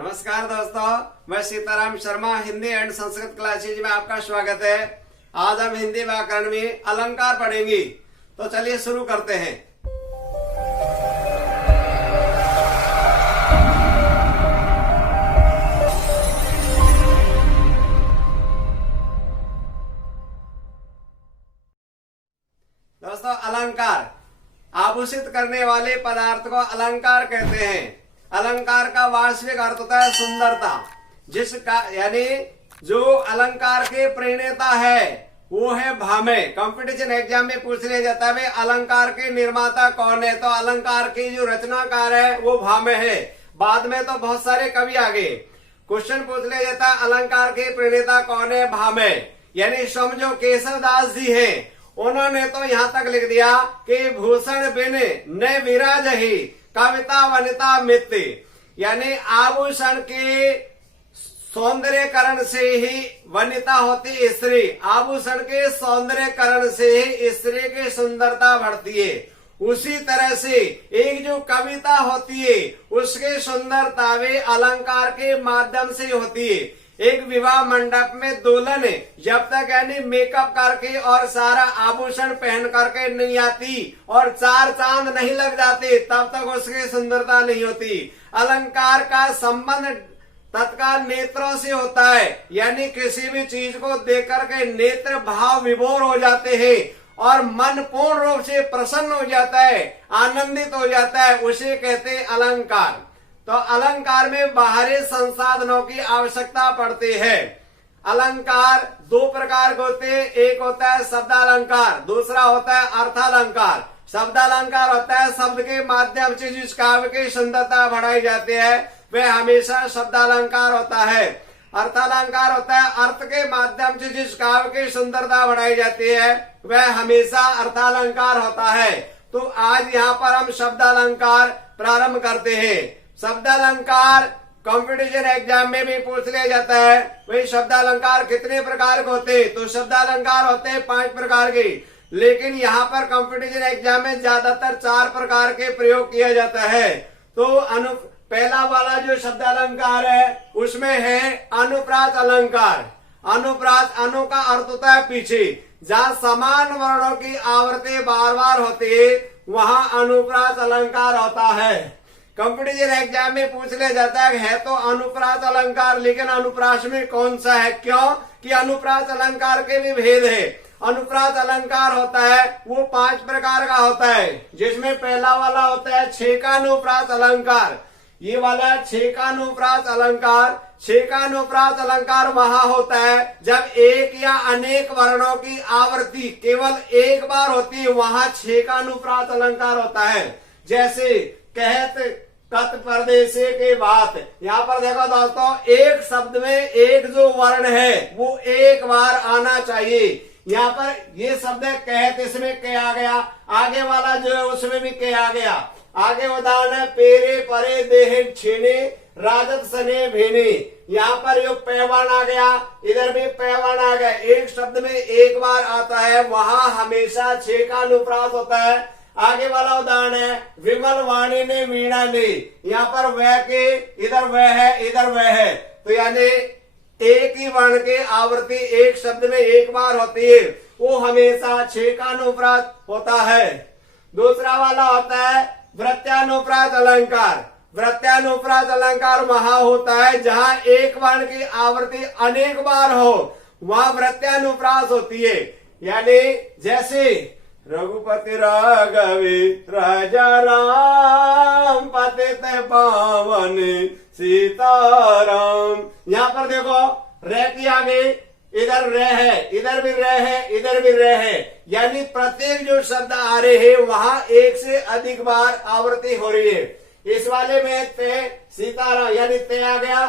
नमस्कार दोस्तों, मैं सीताराम शर्मा हिंदी एंड संस्कृत क्लासेज में आपका स्वागत है। आज हम हिंदी व्याकरण में अलंकार पढ़ेंगे, तो चलिए शुरू करते हैं। दोस्तों, अलंकार आभूषित करने वाले पदार्थ को अलंकार कहते हैं। अलंकार का वास्तविक अर्थ होता है सुंदरता, जिसका यानी जो अलंकार के प्रणेता है वो है भामे। कंपटीशन एग्जाम में पूछ लिया जाता है अलंकार के निर्माता कौन है, तो अलंकार के जो रचनाकार है वो भामे है। बाद में तो बहुत सारे कवि आ गए। क्वेश्चन पूछ लिया जाता है अलंकार के प्रणेता कौन है, भामे। यानी समझो केशव दास जी है, उन्होंने तो यहाँ तक लिख दिया कि भूषण बिन न विराज ही कविता वनिता मित्र। यानी आभूषण के सौंदर्यकरण से ही वनिता होती स्त्री, आभूषण के सौंदर्यकरण से ही स्त्री की सुंदरता बढ़ती है। उसी तरह से एक जो कविता होती है उसकी सुंदरता भी अलंकार के माध्यम से होती है। एक विवाह मंडप में दुल्हन जब तक यानी मेकअप करके और सारा आभूषण पहन करके नहीं आती और चार चांद नहीं लग जाते, तब तक उसकी सुंदरता नहीं होती। अलंकार का संबंध तत्काल नेत्रों से होता है, यानी किसी भी चीज को देख करके नेत्र भाव विभोर हो जाते हैं और मन पूर्ण रूप से प्रसन्न हो जाता है, आनंदित हो जाता है, उसे कहते हैं अलंकार। तो अलंकार में बाहरी संसाधनों की आवश्यकता पड़ती है। अलंकार दो प्रकार के होते हैं, एक होता है शब्दालंकार, दूसरा होता है अर्थालंकार। शब्दालंकार होता है शब्द के माध्यम से जिस काव्य की सुंदरता बढ़ाई जाती है वह हमेशा शब्दालंकार होता है। अर्थालंकार होता है अर्थ के माध्यम से जिस काव्य की सुंदरता बढ़ाई जाती है वह हमेशा अर्थालंकार होता है। तो आज यहाँ पर हम शब्दालंकार प्रारंभ करते हैं। शब्दालंकार कंपटीशन एग्जाम में भी पूछ लिया जाता है वही शब्दालंकार कितने प्रकार के होते हैं, तो शब्दालंकार होते हैं 5 प्रकार के, लेकिन यहाँ पर कंपटीशन एग्जाम में ज्यादातर 4 प्रकार के प्रयोग किया जाता है। तो पहला वाला जो शब्दालंकार है उसमें है अनुप्रास अलंकार। अनुप्रास, अनु का अर्थ होता है पीछे, जहाँ समान वर्णों की आवृत्ति बार बार होती है वहाँ अनुप्रास अलंकार होता है। कंपटीशन एग्जाम में पूछ लिया जाता है तो अनुप्रास अलंकार, लेकिन अनुप्रास में कौन सा है, क्यों कि अनुप्रास अलंकार के भी भेद है। अनुप्रास अलंकार होता है वो 5 प्रकार का होता है, जिसमें पहला वाला होता है छेकानुप्रास अलंकार। ये वाला छेकानुप्रास अलंकार, छेकानुप्रास अलंकार वहां होता है जब एक या अनेक वर्णों की आवृत्ति केवल एक बार होती है, वहां छेकानुप्रास अलंकार होता है। जैसे कहत कत परदेसे के बात, यहाँ पर देखो दोस्तों, एक शब्द में एक जो वर्ण है वो एक बार आना चाहिए। यहाँ पर ये शब्द है कहत, इसमें के आ गया, आगे वाला जो है उसमें भी के आ गया। आगे उदाहरण है पेरे परे देहे छेने राजत सने भेने, यहाँ पर यो पैवान आ गया, इधर भी पैवान आ गया। एक शब्द में एक बार आता है वहां हमेशा छेकानुप्रास होता है। आगे वाला उदाहरण है विमल वाणी ने वीणा ली, यहाँ पर वह के इधर वह है इधर वह है, तो यानी एक ही वर्ण के आवृत्ति एक शब्द में एक बार होती है, वो हमेशा छेकानुप्रास होता है। दूसरा वाला होता है वृत्यानुप्रास अलंकार। वृत्यानुप्रास अलंकार वहां होता है जहां एक वर्ण की आवृत्ति अनेक बार हो, वहां वृत्यानुप्रास होती है। यानी जैसे रघुपति राघवे राजा राम पतित पावन सीताराम। यहाँ पर देखो रे की आगे इधर रे है, इधर भी रे है, इधर भी रे है, यानी प्रत्येक जो शब्द आ रहे हैं वहां एक से अधिक बार आवृत्ति हो रही है। इस वाले में ते सीताराम यानी ते आ गया,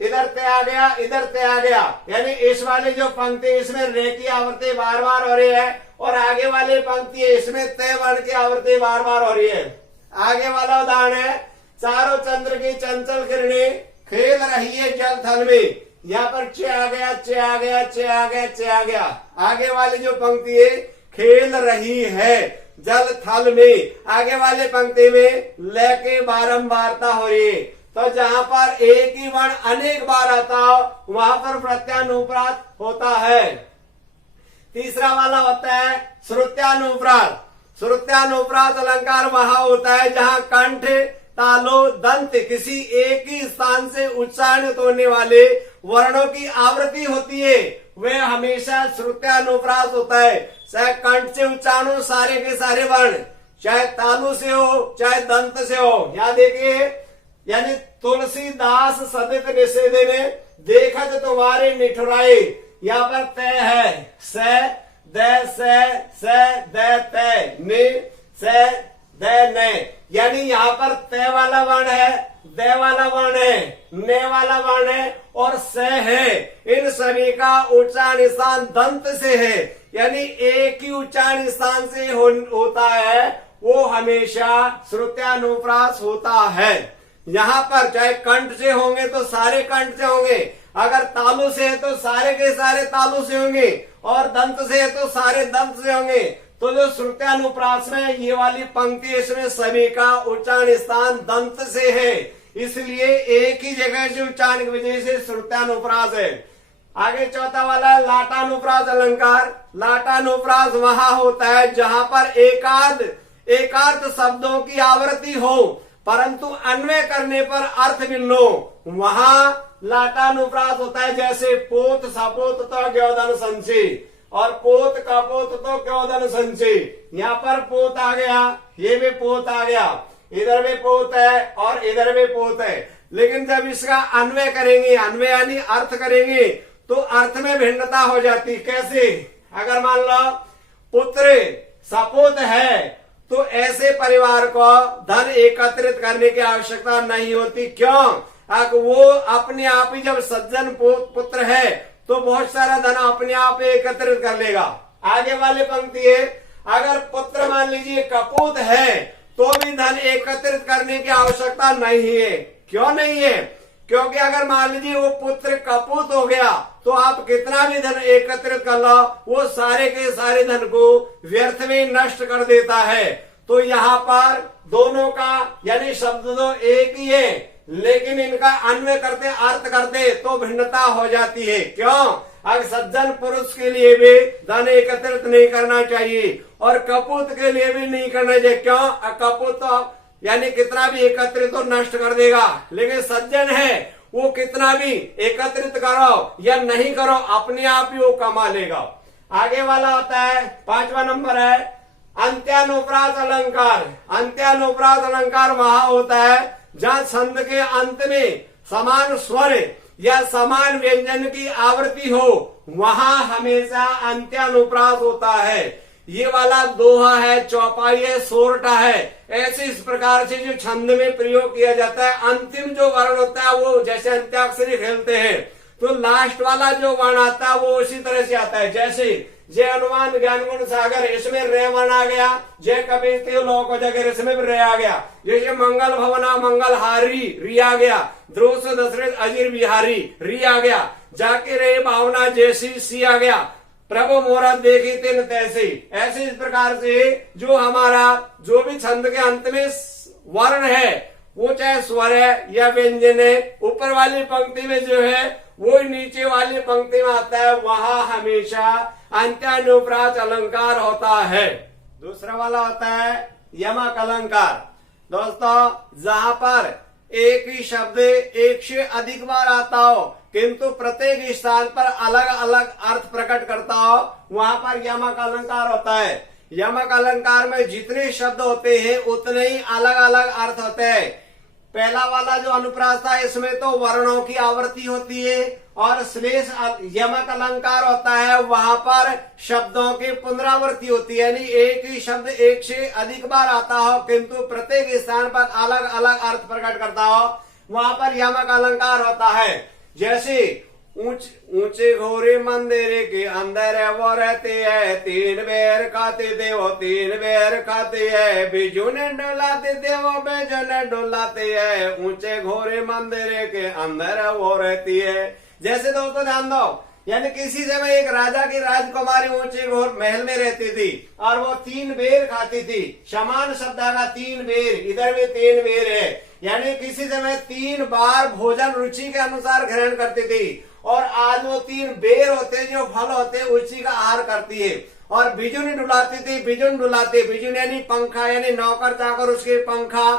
इधर ते आ गया, इधर ते आ गया, यानी इस वाले जो पंक्ति इसमें रे की आवृत्ति बार बार हो रही है और आगे वाली पंक्ति है इसमें ते वर्ण की आवृत्ति बार बार हो रही है। आगे वाला उदाहरण है चारों चंद्र की चंचल किरणें खेल रही है जल थल में, यहाँ पर चे आ गया, चे आ गया, चे आ गया, चे आ गया। आगे वाली जो पंक्ति है खेल रही है जल थल में, आगे वाले पंक्ति में ले के बारंबारता हो रही है। तो जहां पर एक ही वर्ण अनेक बार आता हो वहां पर प्रत्यानुप्रास होता है। तीसरा वाला होता है श्रुत्यानुप्रास। श्रुत्यानुप्रास अलंकार वहां होता है जहां कंठ, तालु, दंत किसी एक ही स्थान से उच्चारित होने वाले वर्णों की आवृत्ति होती है, वे हमेशा श्रुत्यानुप्रास होता है। चाहे कंठ से उच्चारण हो सारे के सारे वर्ण, चाहे तालु से हो चाहे दंत से हो। यहाँ देखिए, यानी तुलसीदास सदित निषेधे ने देखत तुम्हारे निठुराए, यहाँ पर तय है स द तय ने से द ने, यानी यहाँ पर तय वाला वर्ण है, दे वाला वर्ण है, ने वाला वर्ण है और से है। इन सभी का उच्चारण स्थान दंत से है, यानी एक ही उच्चारण स्थान से होता है, वो हमेशा श्रुत्यानुप्रास होता है। यहाँ पर चाहे कंठ से होंगे तो सारे कंठ से होंगे, अगर तालु से है तो सारे के सारे तालु से होंगे, और दंत से है तो सारे दंत से होंगे। तो जो श्रुत्यानुप्रास में ये वाली पंक्ति, इसमें सभी का उच्चारण स्थान दंत से है, इसलिए एक ही जगह से उच्चारण की वजह से श्रुत्यानुप्रास है। आगे चौथा वाला है लाटानुप्रास अलंकार। लाटानुप्रास वहां होता है जहां पर एकार्थ शब्दों की आवृत्ति हो परंतु अन्वय करने पर अर्थ भिन्न हो, वहां लाटानुप्रास होता है। जैसे पोत, सपोत तो ग्योदन संचय, और पोत कपोत तो क्योदन संचय। यहाँ पर पोत आ गया, ये भी पोत आ गया, इधर भी पोत है और इधर भी पोत है, लेकिन जब इसका अन्वय करेंगे, अन्वय यानी अर्थ करेंगे, तो अर्थ में भिन्नता हो जाती। कैसे? अगर मान लो पुत्र सपोत है तो ऐसे परिवार को धन एकत्रित करने की आवश्यकता नहीं होती। क्यों? अगर वो अपने आप ही जब सज्जन पुत्र है तो बहुत सारा धन अपने आप एकत्रित कर लेगा। आगे वाले पंक्ति है, अगर पुत्र मान लीजिए कपूत है तो भी धन एकत्रित करने की आवश्यकता नहीं है। क्यों नहीं है? क्योंकि अगर मान लीजिए वो पुत्र कपूत हो गया तो आप कितना भी धन एकत्रित कर लो, वो सारे के सारे धन को व्यर्थ में नष्ट कर देता है। तो यहाँ पर दोनों का यानी शब्द तो एक ही है, लेकिन इनका अन्वय करते अर्थ करते तो भिन्नता हो जाती है। क्यों? अगर सज्जन पुरुष के लिए भी धन एकत्रित नहीं करना चाहिए और कपूत के लिए भी नहीं करना चाहिए। क्यों? कपूत तो यानी कितना भी एकत्रित तो नष्ट कर देगा, लेकिन सज्जन है वो कितना भी एकत्रित करो या नहीं करो अपने आप ही वो कमा लेगा। आगे वाला होता है 5वां नंबर है अंत्यानुप्रास अलंकार। अंत्यानुप्रास अलंकार वहां होता है जहां छंद के अंत में समान स्वर या समान व्यंजन की आवृत्ति हो, वहां हमेशा अंत्यानुप्रास होता है। ये वाला दोहा है, चौपाई है, सोरठा है, ऐसे इस प्रकार से जो छंद में प्रयोग किया जाता है। अंतिम जो वर्ण होता है वो जैसे अंत्याक्षरी खेलते हैं तो लास्ट वाला जो वर्ण आता है वो उसी तरह से आता है। जैसे जय हनुमान ज्ञान गुण सागर, इसमें रे वर्ण आ गया। जय कबीर लोक जगर, इसमें भी रे आ गया। जैसे मंगल भवना मंगल हारी, री आ गया। ध्रुव से दशरथ अजीर बिहारी, री आ गया। जाके रे भावना जैसी, सी आ गया। प्रभु मोहरत देखी तिन तैसी। ऐसे इस प्रकार से जो हमारा जो भी छंद के अंत में वर्ण है वो चाहे स्वर है या व्यंजन है, ऊपर वाली पंक्ति में जो है वो नीचे वाली पंक्ति में आता है, वहां हमेशा अंत्यानुप्रास अलंकार होता है। दूसरा वाला होता है यमक अलंकार। दोस्तों, जहां पर एक ही शब्द एक से अधिक बार आता हो किंतु प्रत्येक स्थान पर अलग अलग अर्थ प्रकट करता हो, वहां पर यमक अलंकार होता है। यमक अलंकार में जितने शब्द होते हैं उतने ही अलग अलग अर्थ होते हैं। पहला वाला जो अनुप्रास था इसमें तो वर्णों की आवृत्ति होती है, और श्लेष यमक अलंकार होता है वहां पर शब्दों की पुनरावृत्ति होती है, यानी एक ही शब्द एक से अधिक बार आता हो किंतु प्रत्येक स्थान पर अलग अलग अर्थ प्रकट करता हो, वहां पर यमक अलंकार होता है। जैसे ऊंचे घोरे मंदिर के अंदर वो रहते हैं, 3 बेर खाते देवो 3 बेर खाते हैं, बिजू ने डोलाते देवो बेजो ने डोलाते हैं, ऊंचे घोरे मंदिर के अंदर वो रहती है। जैसे दोस्तों ध्यान दो, यानी किसी समय एक राजा की राजकुमारी ऊंचे घोर महल में रहती थी और वो 3 बेर खाती थी। समान शब्द का 3 बेर, इधर भी 3 बेर है, यानी किसी समय 3 बार भोजन रुचि के अनुसार ग्रहण करती थी, और आज वो 3 बेर होते जो फल होते रुचि का आहार करती है। और बिजुन डुलाती थी, बिजुन डुलाते, बिजुन यानी पंखा, यानी नौकर चाकर उसके पंखा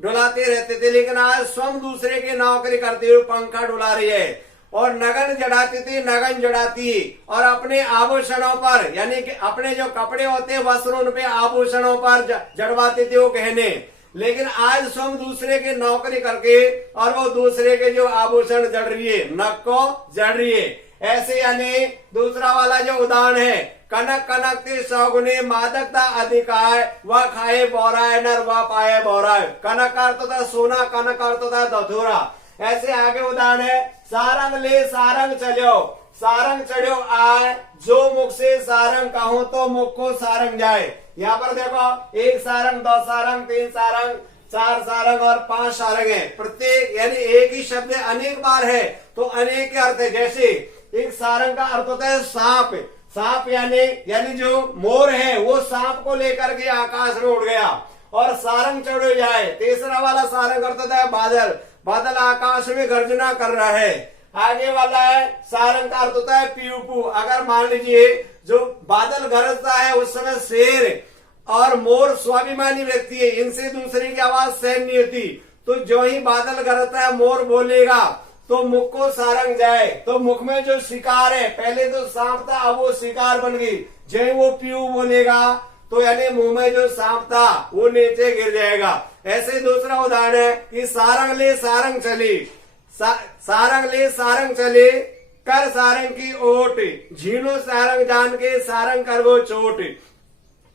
डुलाते रहते थे, लेकिन आज स्वयं दूसरे की नौकरी करती हुई पंखा डुला रही है। और नगन जड़ाती थी, नगन जड़ाती, और अपने आभूषणों पर यानी कि अपने जो कपड़े होते वस्त्र उन पे आभूषणों पर जड़वाती थी वो गहने, लेकिन आज स्वयं दूसरे की नौकरी करके और वो दूसरे के जो आभूषण जड़ रही है, नक को जड़ रही है। ऐसे यानी दूसरा वाला जो उदाहरण है, कनक कनकती सौगुनी मादकता अधिकाय, वह खाए बोराय नर वह पाए बोराय। कनक का अर्थ होता है सोना, कनक का अर्थ होता है धतूरा। ऐसे आगे उदाहरण है, सारंग ले सारंग चलो, सारंग चढ़ो आए, जो मुख से सारंग कहूं तो मुख को सारंग जाए। यहाँ पर देखो 1 सारंग 2 सारंग 3 सारंग 4 सारंग और 5 सारंग है। प्रत्येक यानी एक ही शब्द अनेक बार है तो अनेक के अर्थ है। जैसे एक सारंग का अर्थ होता है सांप, सांप यानी जो मोर है वो सांप को लेकर के आकाश में उड़ गया, और सारंग चढ़ो जाए। तीसरा वाला सारंग अर्थ होता है बादल, बादल आकाश में गर्जना कर रहा है। आगे वाला है सारंग का अर्थ होता है पीऊ पू। अगर मान लीजिए जो बादल गरजता है उस समय शेर और मोर स्वाभिमानी व्यक्ति है, इनसे दूसरे की आवाज सहन नहीं होती, तो जो ही बादल गरजता है मोर बोलेगा तो मुख को सारंग जाए। तो मुख में जो शिकार है, पहले तो सांप था अब वो शिकार बन गई, जय वो पीऊ बोलेगा तो यानी मुंह में जो सांप था वो नीचे गिर जाएगा। ऐसे दूसरा उदाहरण है कि सारंग ले सारंग चली, सारंग ले सारंग चले, कर सारंग की ओट, झीनो सारंग जान के सारंग कर वो चोट।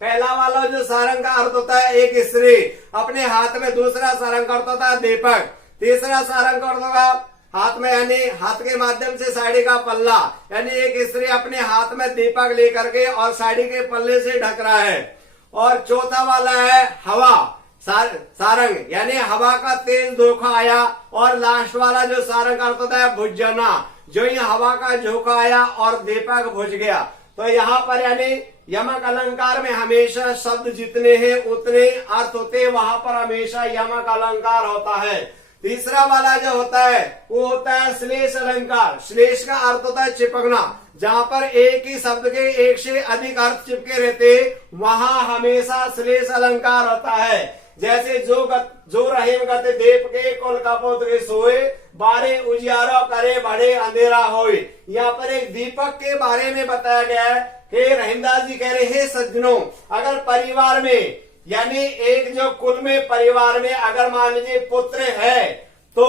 पहला वाला जो सारंग का अर्थ होता है एक स्त्री अपने हाथ में, दूसरा सारंग का अर्थ होता है दीपक, तीसरा सारंग का अर्थ होगा हाथ में यानी हाथ के माध्यम से साड़ी का पल्ला, यानी एक स्त्री अपने हाथ में दीपक लेकर के और साड़ी के पल्ले से ढक रहा है। और चौथा वाला है हवा सारंग, यानी हवा का तेज धोखा आया। और लास्ट वाला जो सारंग का अर्थ होता है भुज जाना, जो ही हवा का झोंका आया और दीपक बुझ गया। तो यहाँ पर यानी यमक अलंकार में हमेशा शब्द जितने हैं उतने अर्थ होते हैं, वहां पर हमेशा यमक अलंकार होता है। तीसरा वाला जो होता है वो होता है श्लेष अलंकार। श्लेष का अर्थ होता है चिपकना, जहाँ पर एक ही शब्द के एक से अधिक अर्थ चिपके रहते वहां हमेशा श्लेष अलंकार होता है। जैसे जो रहीम गते देव के कुल कपोत के सोए, बारे उजियारो करे बड़े अंधेरा होए। यहाँ पर एक दीपक के बारे में बताया गया है कि रहीमदास जी कह रहे हैं सज्जनों, अगर परिवार में यानी एक जो कुल में परिवार में अगर मान लीजिए पुत्र है तो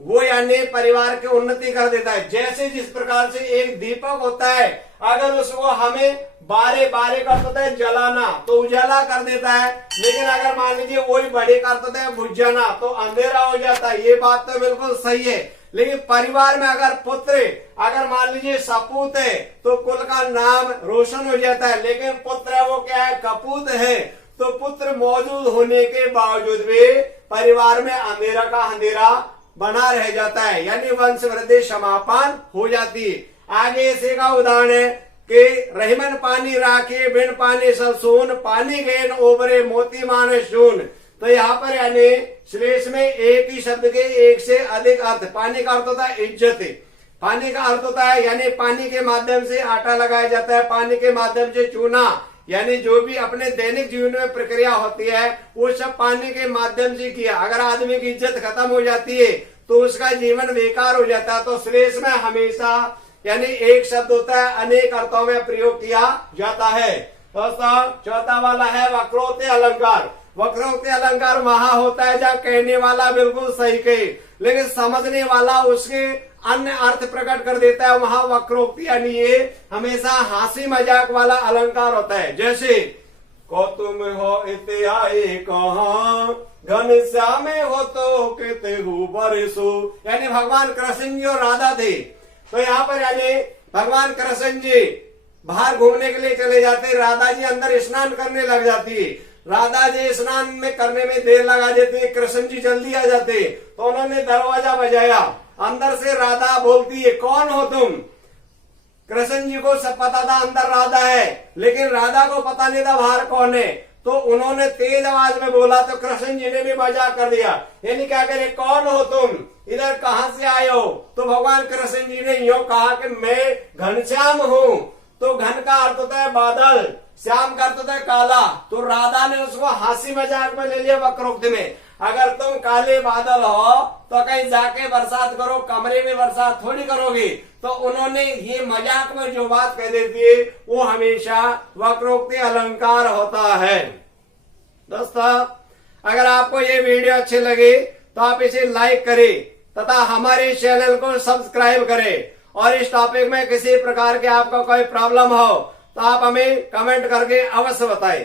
वो यानी परिवार की उन्नति कर देता है। जैसे जिस प्रकार से एक दीपक होता है, अगर उसको हमें बारे बारे कर देता है जलाना तो उजाला कर देता है, लेकिन अगर मान लीजिए वही बड़े कर देता है बुझ जाना तो अंधेरा हो जाता है। ये बात तो बिल्कुल सही है, लेकिन परिवार में अगर पुत्र अगर मान लीजिए सपूत है तो कुल का नाम रोशन हो जाता है, लेकिन पुत्र है वो क्या है कपूत है, तो पुत्र मौजूद होने के बावजूद भी परिवार में अंधेरा का अंधेरा बना रह जाता है, यानी वंश वृद्धि समापन हो जाती है। आगे इसी का उदाहरण है कि रहीमन पानी राखे बिन पानी सब सोन, पानी गेन ओबरे मोती माने शून। तो यहाँ पर यानी श्लेष में एक ही शब्द के एक से अधिक अर्थ। पानी का अर्थ होता है इज्जत, पानी का अर्थ होता है यानी पानी के माध्यम से आटा लगाया जाता है, पानी के माध्यम से चूना, यानी जो भी अपने दैनिक जीवन में प्रक्रिया होती है वो सब पानी के माध्यम से किया। अगर आदमी की इज्जत खत्म हो जाती है तो उसका जीवन बेकार हो जाता है। तो श्लेष में हमेशा यानी एक शब्द होता है अनेक अर्थों में प्रयोग किया जाता है। दोस्तों चौथा वाला है वक्रोक्ति अलंकार। वक्रोक्ति अलंकार वहां होता है जहाँ कहने वाला बिल्कुल सही कहे लेकिन समझने वाला उसके अन्य अर्थ प्रकट कर देता है, वहां वक्रोक्ति यानी ये हमेशा हंसी मजाक वाला अलंकार होता है। जैसे को तुम हो इत्यादि कहाँ घनश्याम हो तो कहते हो बरसो, यानी भगवान कृष्ण जी और राधा थे। तो यहाँ पर यानी भगवान कृष्ण जी बाहर घूमने के लिए चले जाते, राधा जी अंदर स्नान करने लग जाती, राधा जी स्नान में करने में देर लगा देते, कृष्ण जी जल्दी आ जाते। तो उन्होंने दरवाजा बजाया, अंदर से राधा बोलती है कौन हो तुम। कृष्ण जी को सब पता था अंदर राधा है, लेकिन राधा को पता नहीं था बाहर कौन है। तो उन्होंने तेज आवाज में बोला तो कृष्ण जी ने भी मजाक कर दिया, यानी क्या करे, कौन हो तुम, इधर कहां से आए हो। तो भगवान कृष्ण जी ने यूं कहा कि मैं घनश्याम हूँ। तो घन का अर्थ होता है बादल, श्याम का अर्थ होता है काला। तो राधा ने उसको हंसी मजाक में ले लिया वक्रोक्ति में। अगर तुम काले बादल हो तो कहीं जाके बरसात करो, कमरे में बरसात थोड़ी करोगी। तो उन्होंने ये मजाक में जो बात कह देती है वो हमेशा वक्रोक्ति अलंकार होता है। दोस्तों, अगर आपको ये वीडियो अच्छी लगी तो आप इसे लाइक करें तथा हमारे चैनल को सब्सक्राइब करें। और इस टॉपिक में किसी प्रकार के आपको कोई प्रॉब्लम हो तो आप हमें कमेंट करके अवश्य बताएं।